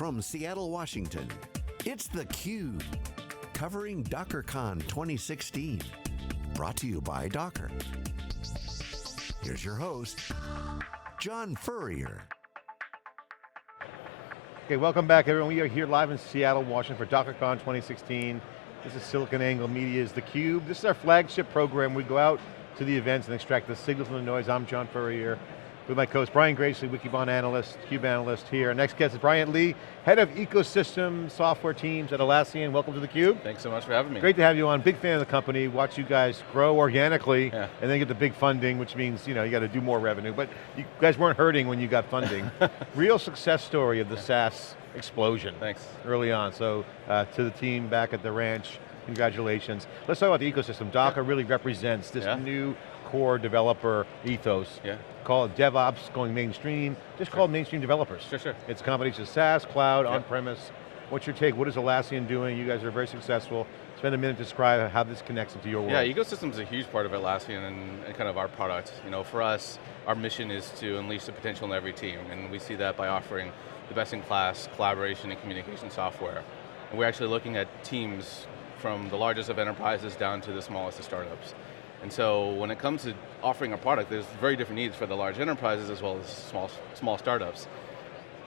From Seattle, Washington, it's theCUBE, covering DockerCon 2016. Brought to you by Docker. Here's your host, John Furrier. Okay, welcome back everyone. We are here live in Seattle, Washington for DockerCon 2016. This is SiliconANGLE Media's theCUBE. This is our flagship program. We go out to the events and extract the signal from the noise. I'm John Furrier with my co-host Brian Gracely, Wikibon analyst, CUBE analyst here. Our next guest is Bryant Lee, head of ecosystem software teams at Atlassian. Welcome to theCUBE. Thanks so much for having me. Great to have you on. Big fan of the company. Watch you guys grow organically and then get the big funding, which means you got to do more revenue. But you guys weren't hurting when you got funding. Real success story of the SaaS explosion. Thanks. Early on. So to the team back at the ranch, congratulations. Let's talk about the ecosystem. Docker really represents this new core developer ethos. Call it DevOps going mainstream. Just call it mainstream developers. Sure. It's a combination of SaaS, cloud, on-premise. What's your take? What is Atlassian doing? You guys are very successful. Spend a minute to describe how this connects into your world. Yeah, ecosystem is a huge part of Atlassian and kind of our product. For us, our mission is to unleash the potential in every team, and we see that by offering the best-in-class collaboration and communication software. And we're actually looking at teams from the largest of enterprises down to the smallest of startups. And so when it comes to offering a product, there's very different needs for the large enterprises as well as small startups.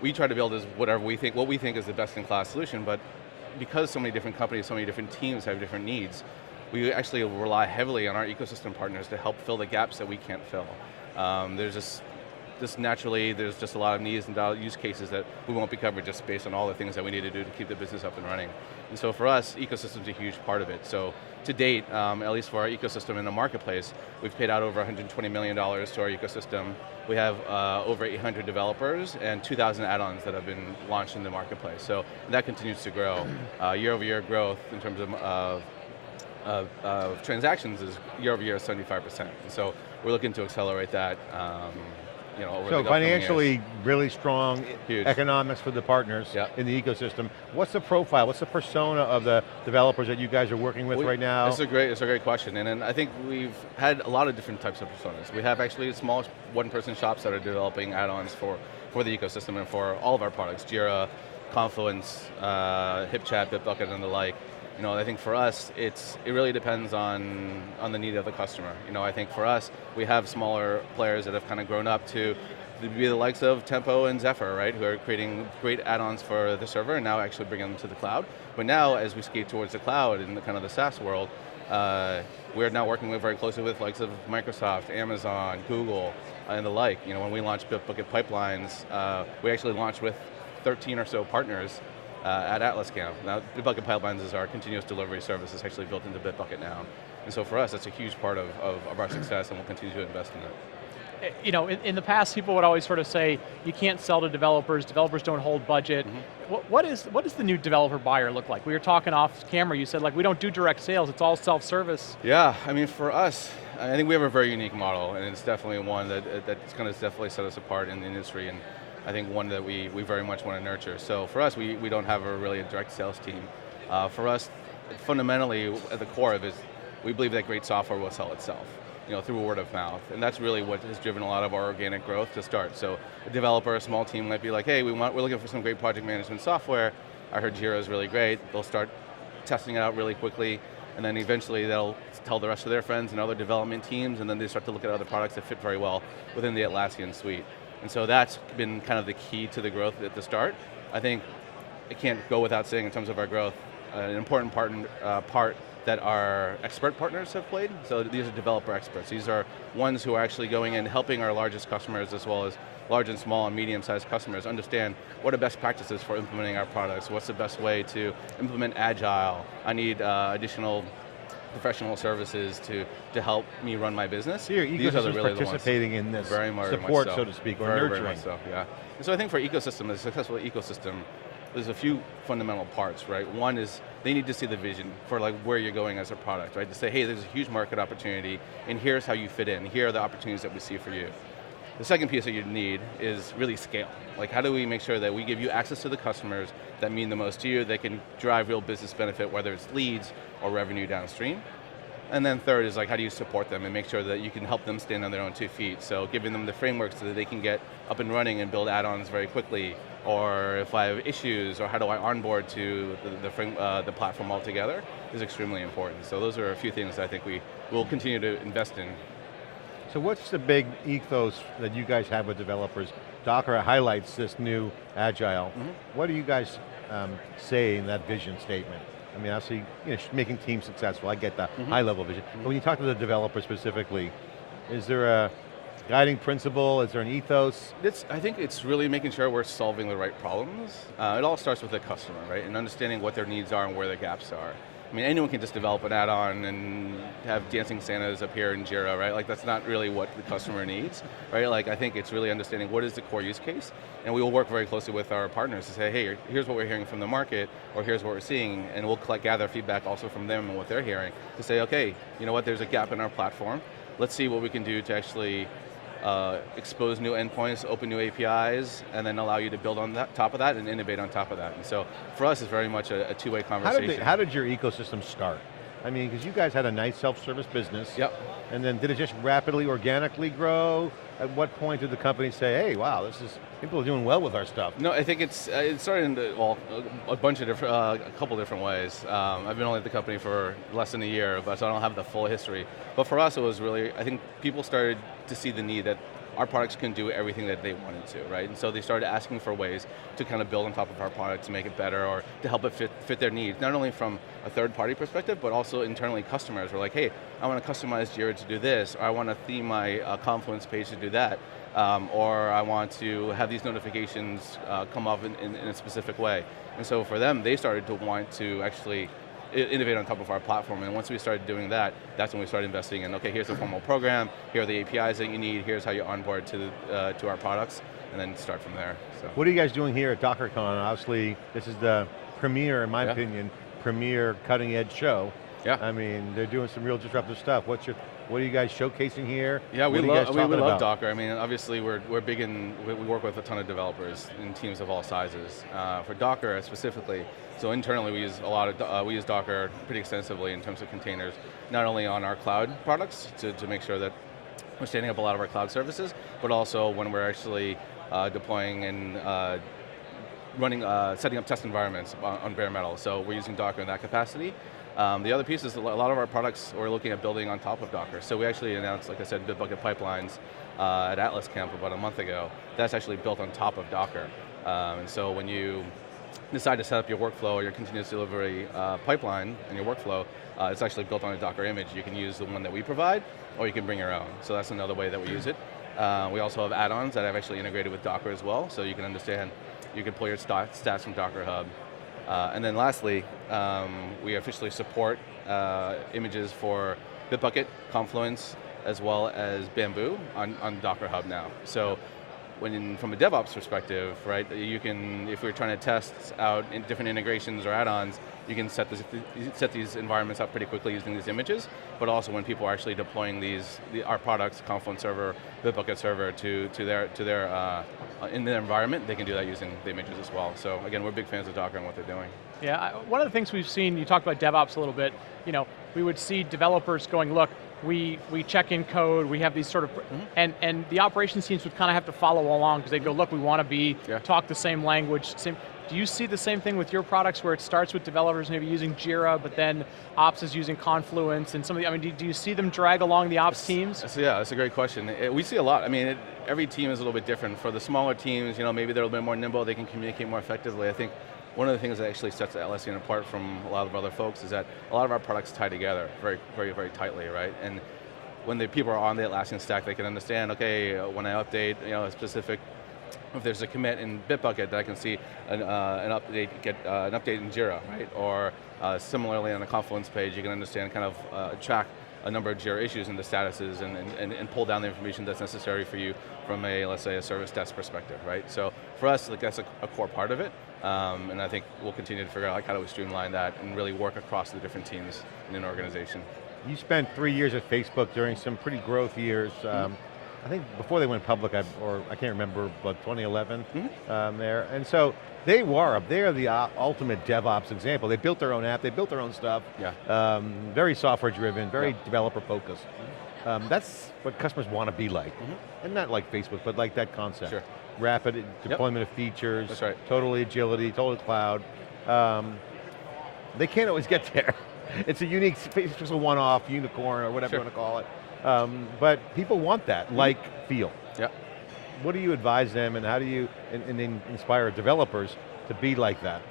We try to build what we think is the best-in-class solution, but because so many different companies, so many different teams have different needs, we actually rely heavily on our ecosystem partners to help fill the gaps that we can't fill. There's naturally, there's just a lot of needs and use cases that we won't be covered just based on all the things that we need to do to keep the business up and running. And so for us, ecosystem's a huge part of it. So to date, at least for our ecosystem in the marketplace, we've paid out over $120 million to our ecosystem. We have over 800 developers and 2,000 add-ons that have been launched in the marketplace. So that continues to grow. Year-over-year growth in terms of transactions is year-over-year 75%. And so we're looking to accelerate that. So financially, really strong Huge. Economics for the partners in the ecosystem. What's the profile, what's the persona of the developers that you guys are working with right now? It's a great question, and I think we've had a lot of different types of personas. We have actually small one-person shops that are developing add-ons for the ecosystem and for all of our products, Jira, Confluence, HipChat, Bitbucket, and the like. I think for us, it really depends on the need of the customer. I think for us, we have smaller players that have kind of grown up to be the likes of Tempo and Zephyr, right, who are creating great add-ons for the server and now actually bringing them to the cloud. But now, as we skate towards the cloud in the kind of the SaaS world, we're now working very closely with likes of Microsoft, Amazon, Google, and the like. When we launched Bitbucket Pipelines, we actually launched with 13 or so partners at Atlassian. Now, Bitbucket Pipelines is our continuous delivery service. It's actually built into Bitbucket now. And so for us, that's a huge part of our success, and we'll continue to invest in it. In the past, people would always sort of say, you can't sell to developers don't hold budget. What does the new developer buyer look like? We were talking off camera, you said we don't do direct sales, it's all self-service. Yeah, for us, I think we have a very unique model, and it's definitely one that's going to definitely set us apart in the industry, and I think one that we very much want to nurture. So for us, we don't have a direct sales team. For us, fundamentally, at the core of it, we believe that great software will sell itself, through word of mouth. And that's really what has driven a lot of our organic growth to start. So a developer, a small team might be like, hey, we're looking for some great project management software. I heard Jira is really great. They'll start testing it out really quickly, and then eventually they'll tell the rest of their friends and other development teams, and then they start to look at other products that fit very well within the Atlassian suite. And so that's been kind of the key to the growth at the start. I think it can't go without saying in terms of our growth, an important part that our expert partners have played. So these are developer experts. These are ones who are actually going in helping our largest customers as well as large and small and medium-sized customers understand what are best practices for implementing our products, what's the best way to implement Agile. I need additional professional services to help me run my business. So your ecosystem is participating in this support, so to speak, or nurturing. Very much so, yeah. And so I think for ecosystem, a successful ecosystem, there's a few fundamental parts, right? One is they need to see the vision for where you're going as a product, right? To say, hey, there's a huge market opportunity, and here's how you fit in. Here are the opportunities that we see for you. The second piece that you need is really scale. How do we make sure that we give you access to the customers that mean the most to you, that can drive real business benefit, whether it's leads or revenue downstream. And then third is like, how do you support them and make sure that you can help them stand on their own 2 feet? So giving them the framework so that they can get up and running and build add-ons very quickly, or if I have issues, or how do I onboard to the platform altogether, is extremely important. So those are a few things I think we will continue to invest in. So what's the big ethos that you guys have with developers? Docker highlights this new agile. What do you guys say in that vision statement? I mean, obviously, making teams successful, I get the high level vision. But when you talk to the developer specifically, is there a guiding principle? Is there an ethos? I think it's really making sure we're solving the right problems. It all starts with the customer, right? And understanding what their needs are and where their gaps are. I mean, anyone can just develop an add-on and have dancing Santas appear in Jira, right? Like, that's not really what the customer needs, right? Like, I think it's really understanding what is the core use case, and we will work very closely with our partners to say, hey, here's what we're hearing from the market, or here's what we're seeing, and we'll gather feedback also from them and what they're hearing to say, okay, you know what, there's a gap in our platform. Let's see what we can do to actually expose new endpoints, open new APIs, and then allow you to build on top of that and innovate on top of that. And so for us, it's very much a two-way conversation. How did your ecosystem start? I mean, because you guys had a nice self-service business. Yep. And then did it just rapidly, organically grow? At what point did the company say, hey, wow, people are doing well with our stuff? No, I think it started in a bunch of different, a couple different ways. I've been only at the company for less than a year, so I don't have the full history. But for us, it was really, I think people started to see the need that our products can do everything that they wanted to, right? And so they started asking for ways to kind of build on top of our product to make it better, or to help it fit their needs, not only from a third-party perspective, but also internally customers were like, hey, I want to customize Jira to do this, or I want to theme my Confluence page to do that, or I want to have these notifications come up in a specific way. And so for them, they started to want to actually innovate on top of our platform, and once we started doing that, that's when we started investing in, okay, here's a formal program, here are the APIs that you need, here's how you onboard to our products, and then start from there. So. What are you guys doing here at DockerCon? Obviously, this is the premier, in my opinion, premier cutting edge show. Yeah. I mean, they're doing some real disruptive stuff. What are you guys showcasing here? Yeah, we love Docker. I mean, obviously we're big in, we work with a ton of developers in teams of all sizes. For Docker specifically, so internally we use Docker pretty extensively in terms of containers, not only on our cloud products to make sure that we're standing up a lot of our cloud services, but also when we're actually deploying and setting up test environments on bare metal. So we're using Docker in that capacity. The other piece is a lot of our products we're looking at building on top of Docker. So we actually announced, like I said, Bitbucket pipelines at Atlas Camp about a month ago. That's actually built on top of Docker. And so when you decide to set up your workflow or your continuous delivery pipeline and your workflow, it's actually built on a Docker image. You can use the one that we provide, or you can bring your own. So that's another way that we use it. We also have add-ons that I've actually integrated with Docker as well, so you can understand, you can pull your stats from Docker Hub. And then lastly, we officially support images for Bitbucket, Confluence, as well as Bamboo on Docker Hub now. So from a DevOps perspective, right, you can, if we're trying to test out different integrations or add-ons, you can set these environments up pretty quickly using these images, but also when people are actually deploying our products, Confluence Server, Bitbucket Server, in their environment, they can do that using the images as well. So again, we're big fans of Docker and what they're doing. Yeah, one of the things we've seen, you talked about DevOps a little bit, we would see developers going, look, we check in code, we have these sort of, and the operations teams would kind of have to follow along because they'd go, look, we want to talk the same language. Do you see the same thing with your products where it starts with developers maybe using Jira, but then ops is using Confluence and some of the, do you see them drag along the ops teams? Yeah, that's a great question. We see a lot. Every team is a little bit different. For the smaller teams, maybe they're a little bit more nimble, they can communicate more effectively. I think one of the things that actually sets Atlassian apart from a lot of other folks is that a lot of our products tie together very, very, very tightly, right? And when the people are on the Atlassian stack, they can understand, okay, when I update a specific, if there's a commit in Bitbucket, that I can see an update in Jira, right? Or similarly on the Confluence page, you can understand, kind of track a number of Jira issues and the statuses and pull down the information that's necessary for you from let's say, a service desk perspective, right? So for us, that's a core part of it. And I think we'll continue to figure out how do we streamline that and really work across the different teams in an organization. You spent 3 years at Facebook during some pretty growth years. I think before they went public, or I can't remember, but 2011 there. And so they are the ultimate DevOps example. They built their own app, they built their own stuff. Yeah. Very software driven, very developer focused. That's what customers want to be like. And not like Facebook, but like that concept. Sure. Rapid deployment of features, That's right. total agility, total cloud. They can't always get there. It's a unique, it's just a one-off unicorn or whatever you want to call it. But people want that, like feel. Yeah. What do you advise them and how do you inspire developers to be like that?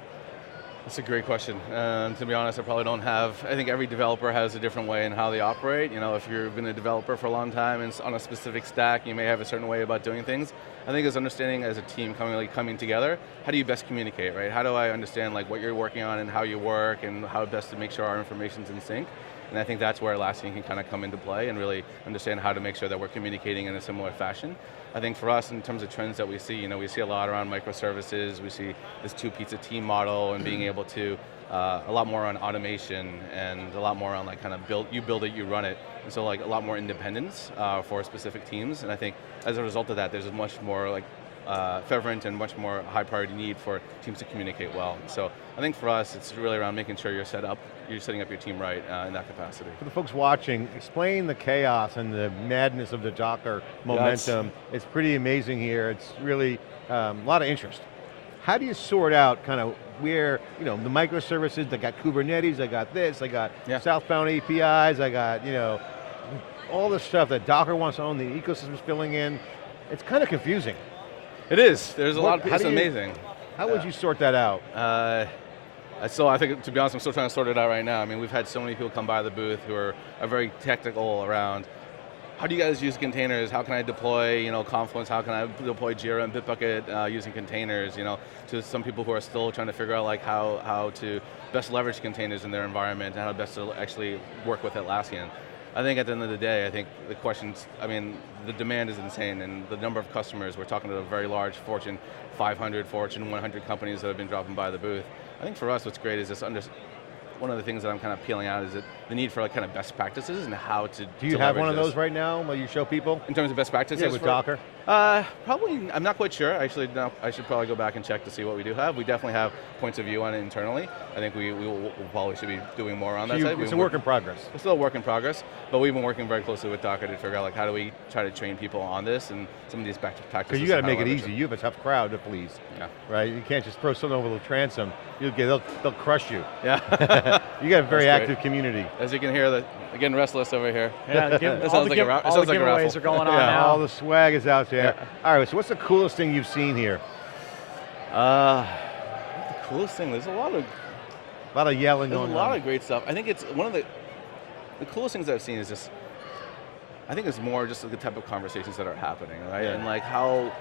That's a great question. To be honest, I probably don't have, I think every developer has a different way in how they operate. You know, if you've been a developer for a long time and it's on a specific stack, you may have a certain way about doing things. I think it's understanding as a team coming together, how do you best communicate, right? How do I understand like what you're working on and how you work and how best to make sure our information's in sync? And I think that's where Atlassian can kind of come into play and really understand how to make sure that we're communicating in a similar fashion. I think for us, in terms of trends that we see a lot around microservices, we see this two-pizza team model and being able to, a lot more on automation and a lot more on like kind of you build it, you run it. And so like a lot more independence for specific teams. And I think as a result of that, there's a much more like fervent and much more high priority need for teams to communicate well. So I think for us, it's really around making sure you're setting up your team right in that capacity. For the folks watching, explain the chaos and the madness of the Docker momentum. It's pretty amazing here. It's really a lot of interest. How do you sort out kind of where, the microservices, I got Kubernetes, I got this, I got southbound APIs, I got, all the stuff that Docker wants to own, the ecosystem's filling in. It's kind of confusing. It is. There's a lot of people. It's amazing. How would you sort that out? I think, to be honest, I'm still trying to sort it out right now. I mean, we've had so many people come by the booth who are very technical around, how do you guys use containers? How can I deploy, Confluence? How can I deploy Jira and Bitbucket using containers? To some people who are still trying to figure out like how to best leverage containers in their environment and how best to actually work with Atlassian. I think at the end of the day, I think the questions, the demand is insane and the number of customers, we're talking to a very large Fortune 500, Fortune 100 companies that have been dropping by the booth. I think for us what's great is this one of the things that I'm kind of peeling out is that the need for like kind of best practices and how to Do you have one of those right now where you show people? In terms of best practices? Yeah, with Docker? Probably, I'm not quite sure. Actually, no, I should probably go back and check to see what we do have. We definitely have points of view on it internally. I think we probably should be doing more on that side. It's a work in progress. It's still a work in progress, but we've been working very closely with Docker to figure out like how do we try to train people on this and some of these practices. Because you got to make it easy. You have a tough crowd to please. Yeah. Right? You can't just throw something over the transom. They'll crush you. Yeah. You got a very active community. As you can hear, they're getting restless over here. Yeah, all the giveaways are going on now. All the swag is out there. Yeah. All right, so what's the coolest thing you've seen here? The coolest thing, there's a lot of yelling going on. There's a lot on. of great stuff. I think it's one of the coolest things I've seen is just, I think it's more just the type of conversations that are happening, right? Yeah. And like how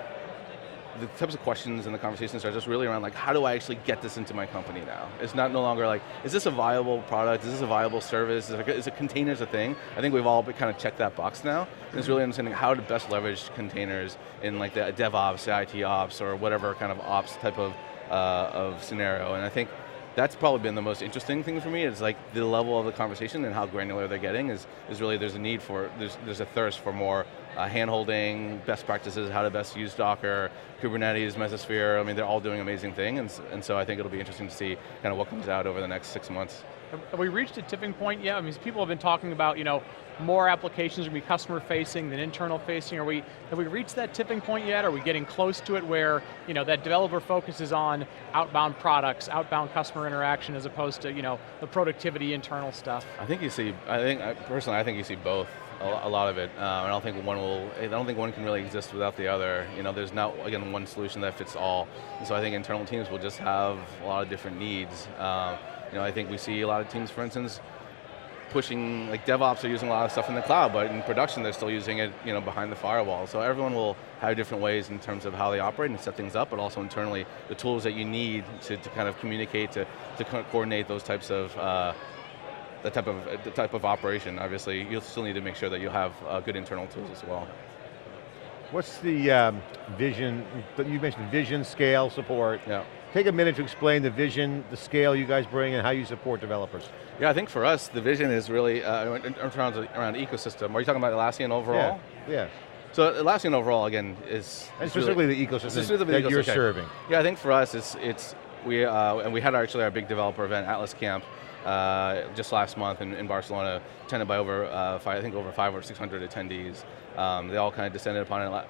the types of questions and the conversations are just really around like, how do I actually get this into my company now? It's no longer like, is this a viable product? Is this a viable service? Is it containers a thing? I think we've all kind of checked that box now. And it's really understanding how to best leverage containers in like the DevOps, the IT ops, or whatever kind of ops type of scenario. And I think that's probably been the most interesting thing for me is like the level of the conversation and how granular they're getting is really, there's a thirst for more hand-holding, best practices, how to best use Docker, Kubernetes, Mesosphere. They're all doing amazing things, and so I think it'll be interesting to see kind of what comes out over the next 6 months. Have we reached a tipping point yet? People have been talking about, more applications are going to be customer-facing than internal-facing. Have we reached that tipping point yet? Are we getting close to it where, that developer focuses on outbound products, outbound customer interaction, as opposed to, the productivity internal stuff? Personally, I think you see both. A lot of it. I don't think one can really exist without the other. There's not, again, one solution that fits all. And so I think internal teams will just have a lot of different needs. I think we see a lot of teams, for instance, pushing, like DevOps are using a lot of stuff in the cloud, but in production they're still using it, behind the firewall. So everyone will have different ways in terms of how they operate and set things up, but also internally the tools that you need to kind of communicate, to coordinate those types of the type of operation. Obviously, you'll still need to make sure that you have good internal tools as well. What's the vision? You mentioned vision, scale, support. Yeah. Take a minute to explain the vision, the scale you guys bring, and how you support developers. Yeah, I think for us, the vision is really around ecosystem. Are you talking about Atlassian overall? Yeah. So Atlassian overall, again, is And is specifically really, the ecosystem specifically that the you're ecosystem. serving. Yeah, I think for us, and we had actually our big developer event, Atlas Camp, just last month in Barcelona, attended by over 500 or 600 attendees. They all kind of descended upon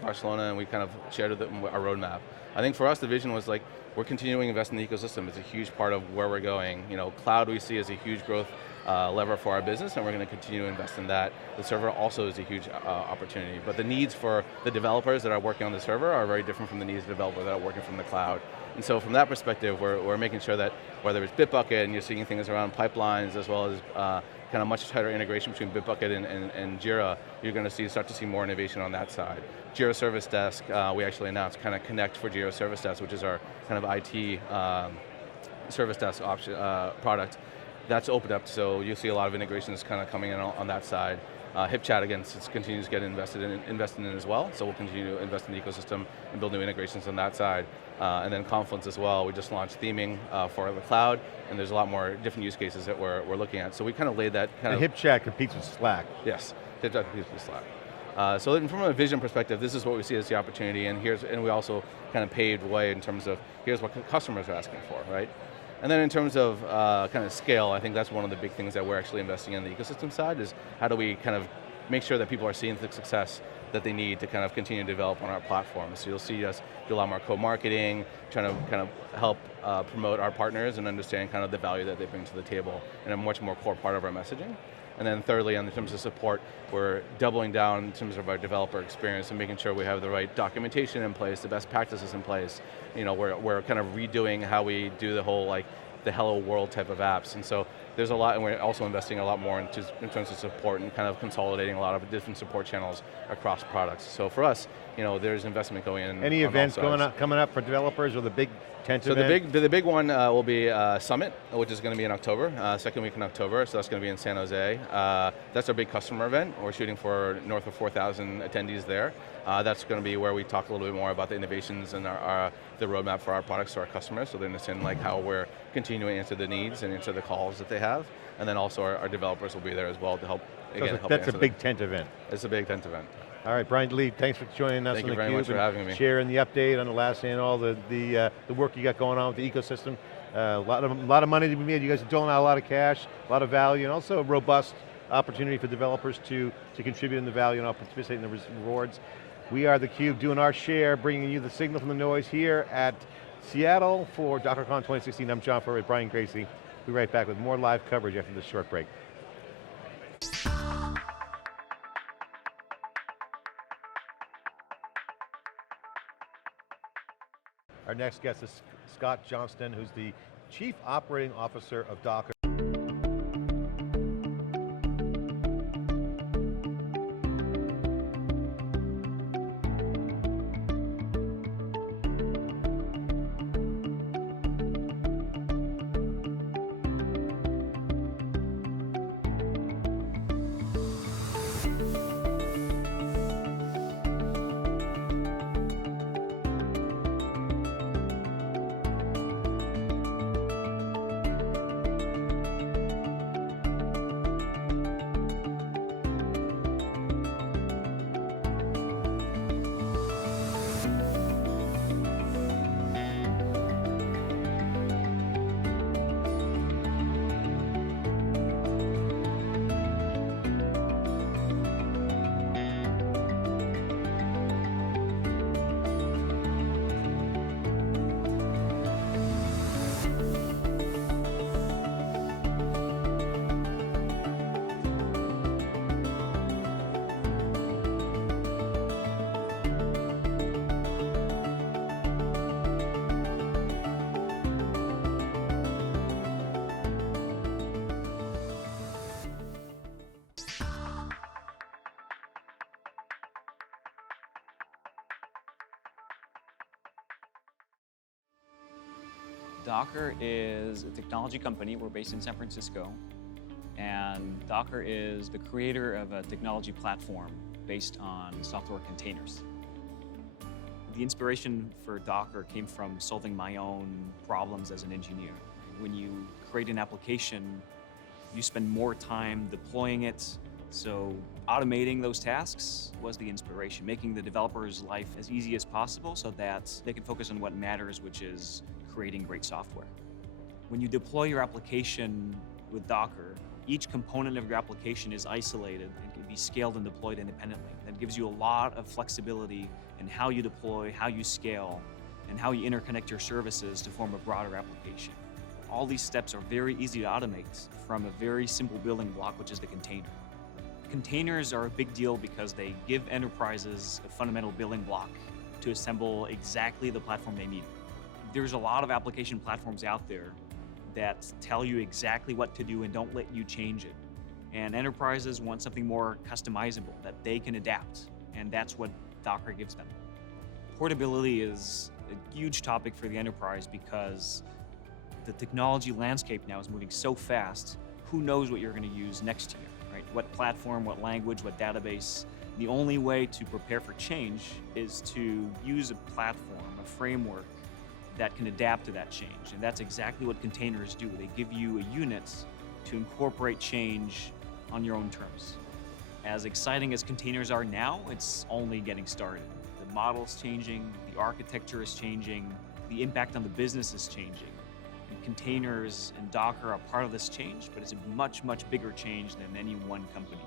Barcelona, and we kind of shared with them our roadmap. I think for us, the vision was like, we're continuing to invest in the ecosystem. It's a huge part of where we're going. Cloud we see as a huge growth lever for our business, and we're going to continue to invest in that. The server also is a huge opportunity, but the needs for the developers that are working on the server are very different from the needs of developers that are working from the cloud. And so from that perspective, we're making sure that whether it's Bitbucket, and you're seeing things around pipelines, as well as kind of much tighter integration between Bitbucket and Jira, you're going to start to see more innovation on that side. Jira Service Desk, we actually announced kind of Connect for Jira Service Desk, which is our kind of IT service desk option product. That's opened up, so you'll see a lot of integrations kind of coming in on that side. HipChat, again, continues to get invested in as well, so we'll continue to invest in the ecosystem and build new integrations on that side. And then Confluence as well, we just launched theming for the cloud, and there's a lot more different use cases that we're looking at. So we kind of laid that kind of... HipChat competes with Slack. Yes, HipChat competes with Slack. So from a vision perspective, this is what we see as the opportunity, and we also kind of paved the way in terms of, here's what customers are asking for, right? And then in terms of kind of scale, I think that's one of the big things that we're actually investing in the ecosystem side, is how do we kind of make sure that people are seeing the success that they need to kind of continue to develop on our platform. So you'll see us do a lot more co-marketing, trying to kind of help promote our partners and understand kind of the value that they bring to the table in a much more core part of our messaging. And then thirdly, in terms of support, we're doubling down in terms of our developer experience and making sure we have the right documentation in place, the best practices in place. We're kind of redoing how we do the whole the hello world type of apps. And so there's a lot, and we're also investing a lot more in terms of support and kind of consolidating a lot of different support channels across products. So for us, there's investment going in. Any events coming up for developers, or the big tent event? The big one will be Summit, which is going to be in October, second week in October, so that's going to be in San Jose. That's our big customer event. We're shooting for north of 4,000 attendees there. That's going to be where we talk a little bit more about the innovations and the roadmap for our products to our customers, so they understand how we're continuing to answer the needs and answer the calls that they have. And then also our developers will be there as well to help, That's a big tent event. It's a big tent event. All right, Bryant Lee, thanks for joining us on theCUBE. Thank you very much for having me. Sharing the update on Atlassian, all the work you got going on with the ecosystem. A lot of money to be made. You guys are doling out a lot of cash, a lot of value, and also a robust opportunity for developers to contribute in the value and participate in the rewards. We are theCUBE doing our share, bringing you the signal from the noise here at Seattle for DockerCon 2016. I'm John Furrier Brian Gracely. We'll be right back with more live coverage after this short break. Our next guest is Scott Johnston, who's the Chief Operating Officer of Docker. Docker is a technology company. We're based in San Francisco. And Docker is the creator of a technology platform based on software containers. The inspiration for Docker came from solving my own problems as an engineer. When you create an application, you spend more time deploying it, so Automating those tasks was the inspiration, making the developer's life as easy as possible so that they can focus on what matters, which is creating great software. When you deploy your application with Docker, each component of your application is isolated and can be scaled and deployed independently. That gives you a lot of flexibility in how you deploy, how you scale, and how you interconnect your services to form a broader application. All these steps are very easy to automate from a very simple building block, which is the container. Containers are a big deal because they give enterprises a fundamental building block to assemble exactly the platform they need. There's a lot of application platforms out there that tell you exactly what to do and don't let you change it. And enterprises want something more customizable that they can adapt, and that's what Docker gives them. Portability is a huge topic for the enterprise because the technology landscape now is moving so fast. Who knows what you're going to use next year, right? What platform, what language, what database. The only way to prepare for change is to use a platform, a framework that can adapt to that change. And that's exactly what containers do. They give you a unit to incorporate change on your own terms. As exciting as containers are now, it's only getting started. The model's changing, the architecture is changing, the impact on the business is changing. And containers and Docker are part of this change, but it's a much, much bigger change than any one company.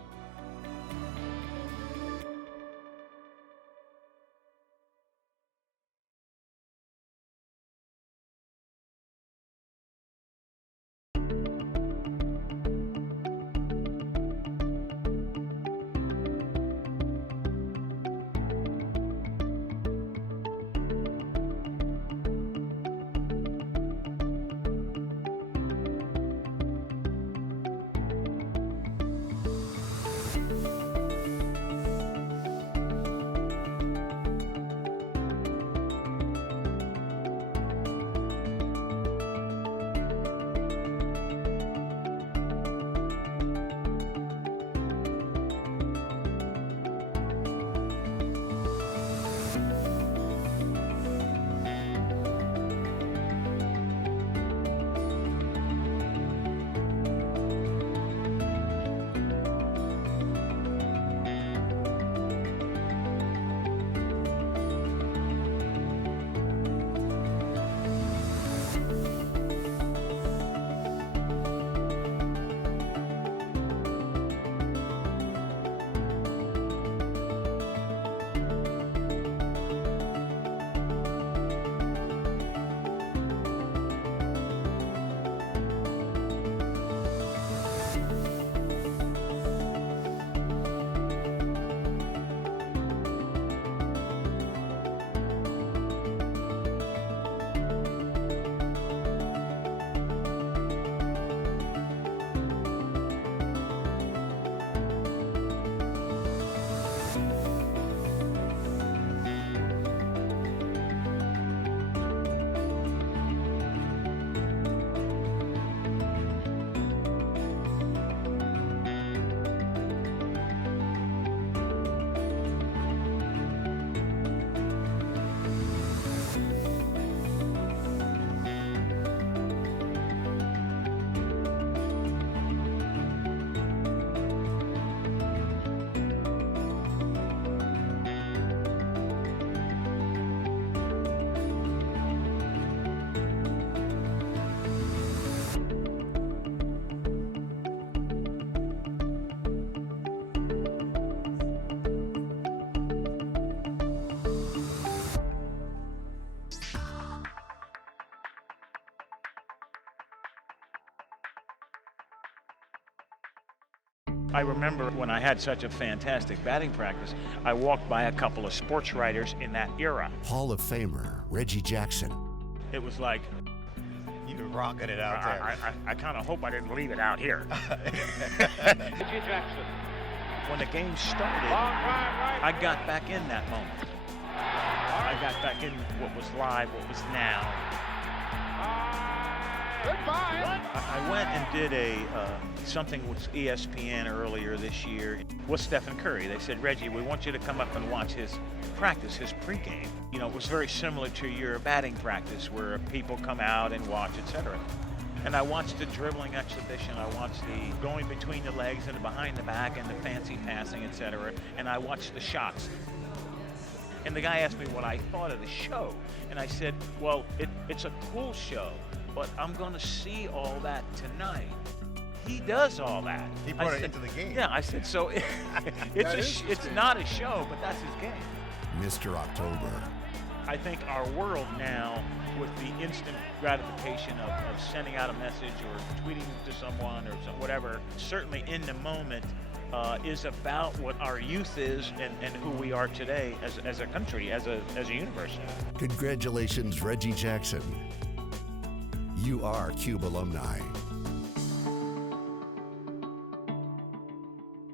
I remember when I had such a fantastic batting practice, I walked by a couple of sports writers in that era. Hall of Famer Reggie Jackson. It was like, you were rocking it out there. I kind of hope I didn't leave it out here. Reggie Jackson. When the game started, I got back in that moment. I got back in what was live, what was now. Goodbye. I went and did something with ESPN earlier this year with Stephen Curry. They said, Reggie, we want you to come up and watch his practice, his pregame. You know, it was very similar to your batting practice where people come out and watch, etc. And I watched the dribbling exhibition, I watched the going between the legs and the behind the back and the fancy passing, etc. And I watched the shots. And the guy asked me what I thought of the show. And I said, well, it's a cool show, but I'm gonna see all that tonight. He does all that. He brought it into the game. Yeah, I said, so it's not a show, but that's his game. Mr. October. I think our world now, with the instant gratification of sending out a message or tweeting to someone or whatever, certainly in the moment, is about what our youth is and who we are today as a country, as a universe. Congratulations, Reggie Jackson. You are CUBE alumni.